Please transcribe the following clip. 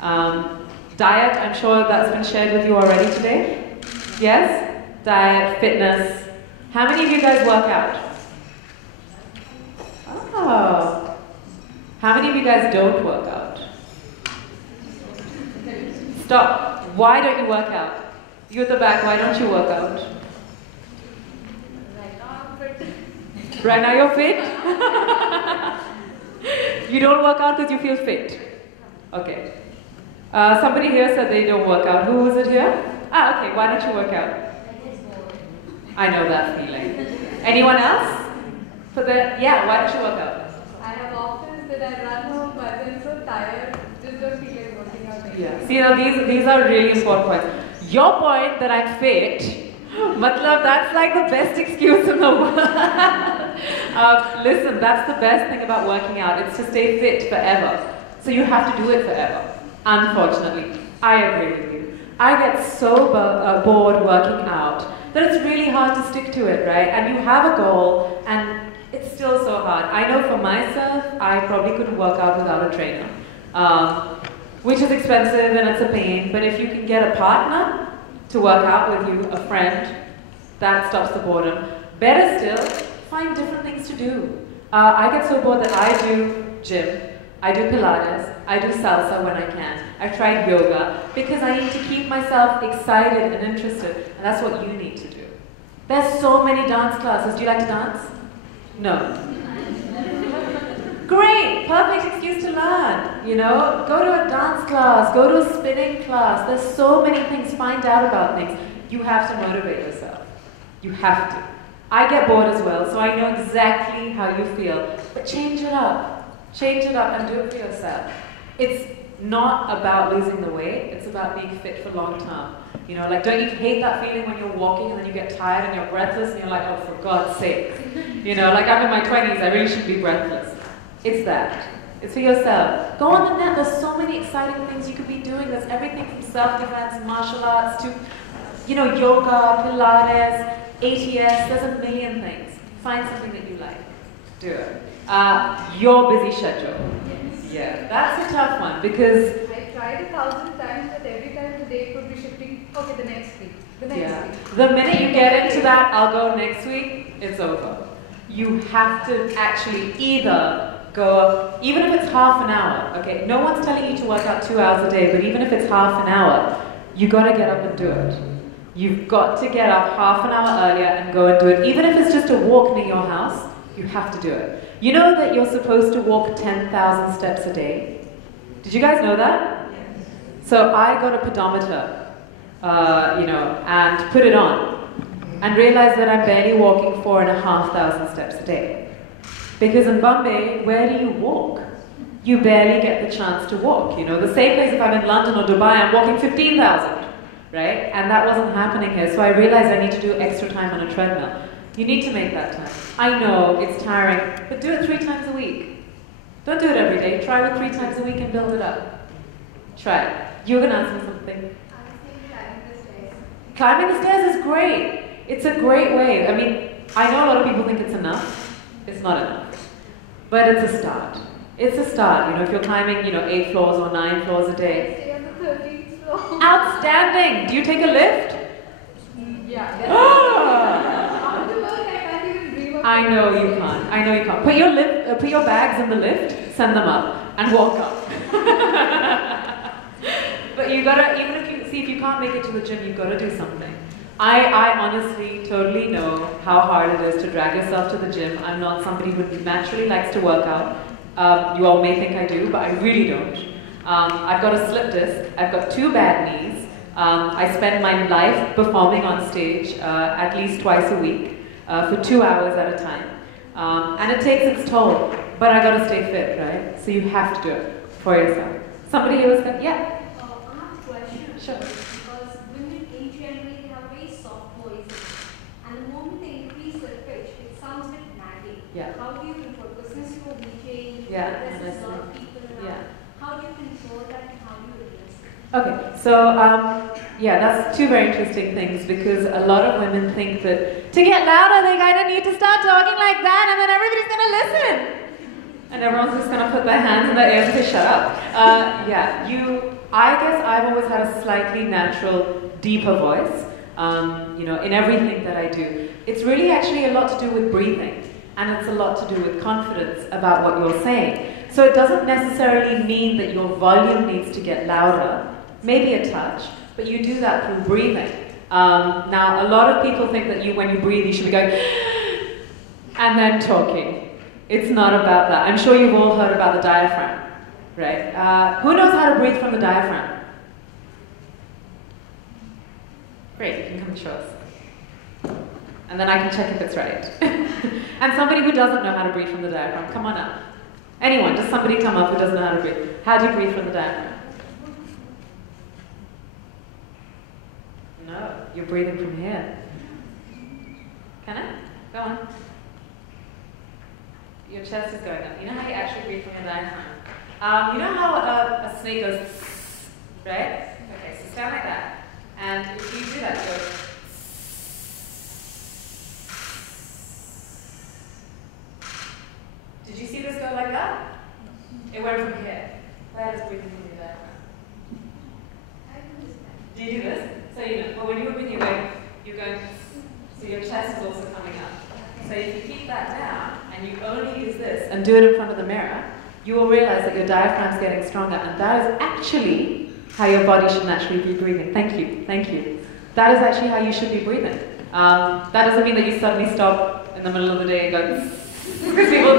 Diet, I'm sure that's been shared with you already today. Yes? Diet, fitness. How many of you guys work out? Oh. How many of you guys don't work out? Stop. Why don't you work out? You at the back, why don't you work out? Right now I'm fit. Right now you're fit? You don't work out because you feel fit? Okay. Somebody here said they don't work out. Who was it here? Ah, okay. Why don't you work out? I know that feeling. Anyone else? Yeah, why don't you work out? I have office that I run home, but I'm so tired. Just don't feel like working out anymore. Yeah. See, now these are really important points. Your point that I'm fit, matlab, that's like the best excuse in the world. Listen, that's the best thing about working out. It's to stay fit forever. So you have to do it forever. Unfortunately, I agree with you. I get so bored working out that it's really hard to stick to it, right? And you have a goal, and it's still so hard. I know for myself, I probably couldn't work out without a trainer, which is expensive and it's a pain, but if you can get a partner to work out with you, a friend, that stops the boredom. Better still, find different things to do. I get so bored that I do gym, I do Pilates, I do salsa when I can. I've tried yoga because I need to keep myself excited and interested, and that's what you need to do. There's so many dance classes. Do you like to dance? No. Great, perfect excuse to learn, you know? Go to a dance class, go to a spinning class. There's so many things, find out about things. You have to motivate yourself. You have to. I get bored as well, so I know exactly how you feel, but change it up. Change it up and do it for yourself. It's not about losing the weight, it's about being fit for long term. You know, like, don't you hate that feeling when you're walking and then you get tired and you're breathless and you're like, oh, for God's sake. You know, like, I'm in my 20s, I really should be breathless. It's that. It's for yourself. Go on the net, there's so many exciting things you could be doing. There's everything from self-defense, martial arts to, you know, yoga, Pilates, ATS, there's a million things. Find something that you like. Do it. Your busy schedule. Yes. Yeah, that's a tough one because I tried 1,000 times, but every time the date would be shifting. Okay, the next week. The next week. The minute you get into that, I'll go next week, it's over. You have to actually either go, even if it's half an hour, okay? No one's telling you to work out 2 hours a day, but even if it's half an hour, you gotta get up and do it. You've got to get up half an hour earlier and go and do it. Even if it's just a walk near your house, you have to do it. You know that you're supposed to walk 10,000 steps a day? Did you guys know that? Yes. So I got a pedometer, you know, and put it on, and realized that I'm barely walking 4,500 steps a day. Because in Bombay, where do you walk? You barely get the chance to walk, you know. The same place if I'm in London or Dubai, I'm walking 15,000, right? And that wasn't happening here, so I realized I need to do extra time on a treadmill. You need to make that time. I know, it's tiring, but do it 3 times a week. Don't do it every day. Try it 3 times a week and build it up. Try it. You were going to ask me something? I think climbing the stairs. Climbing the stairs is great. It's a great way. I mean, I know a lot of people think it's enough. It's not enough. But it's a start. It's a start. You know, if you're climbing, you know, 8 floors or 9 floors a day. Stay on the 13th floor. Outstanding! Do you take a lift? Yeah. After work, I can't even dream of I know you can't. I know you can't. Put your bags in the lift, send them up, and walk up. But you gotta, even if you can't make it to the gym, you've gotta do something. I honestly totally know how hard it is to drag yourself to the gym. I'm not somebody who naturally likes to work out. You all may think I do, but I really don't. I've got a slip disc. I've got 2 bad knees. I spend my life performing on stage at least twice a week for 2 hours at a time. And it takes its toll, but I gotta stay fit, right? So you have to do it for yourself. Somebody here was going, yeah? I have a question. Sure. Because women in general, they have very soft voices. And the moment they increase their pitch, it sounds a bit nagging. Yeah. How do you control? Because since you're a DJ, you Yeah, address a lot of honestly. people around. Yeah. How do you control that and how do you address it? Okay, so yeah, that's 2 very interesting things because a lot of women think that to get louder they kind of need to start talking like that and then everybody's going to listen. And everyone's just going to put their hands in their ears and say, shut up. Yeah, I guess I've always had a slightly natural, deeper voice, you know, in everything that I do. It's really actually a lot to do with breathing, and it's a lot to do with confidence about what you're saying. So it doesn't necessarily mean that your volume needs to get louder, maybe a touch, but you do that through breathing. Now, a lot of people think that when you breathe, you should be going, and then talking. It's not about that. I'm sure you've all heard about the diaphragm, right? Who knows how to breathe from the diaphragm? Great, you can come and show us. And then I can check if it's right. And somebody who doesn't know how to breathe from the diaphragm, come on up. Anyone, just somebody come up who doesn't know how to breathe. How do you breathe from the diaphragm? No, you're breathing from here. Can I? Go on. Your chest is going up. You know how you actually breathe from your diaphragm? You know how a snake goes, right? Okay, so stand like that. And if you do that, you go. Did you see this go like that? It went from here. That is breathing from your diaphragm. Do you do this? So you know, but when you breathe, you're going, so your chest is also coming up. So if you keep that down, and you only use this, and do it in front of the mirror, you will realize that your diaphragm is getting stronger, and that is actually how your body should naturally be breathing. Thank you, thank you. That is actually how you should be breathing. That doesn't mean that you suddenly stop in the middle of the day and go, because people